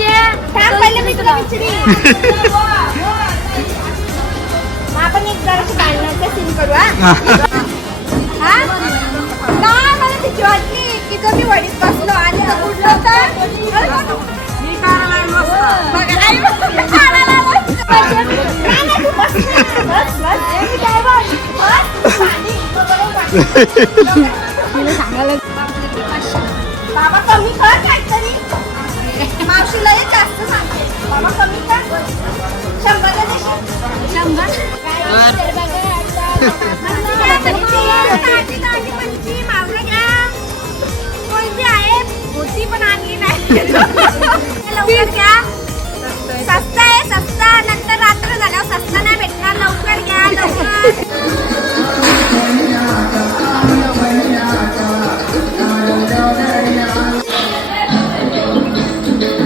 पहिले मी तुला आपण एक जराशी बांधण्याचा सीन करू हा नाही मला भीती वाटली की जर मी वडीत बसलो आणि जर उडलो तर बाबा कमी कर काहीतरी मावशीला जास्त सांगते बाबा कमी कर 100 कोणती आहे होती पण आणली नाही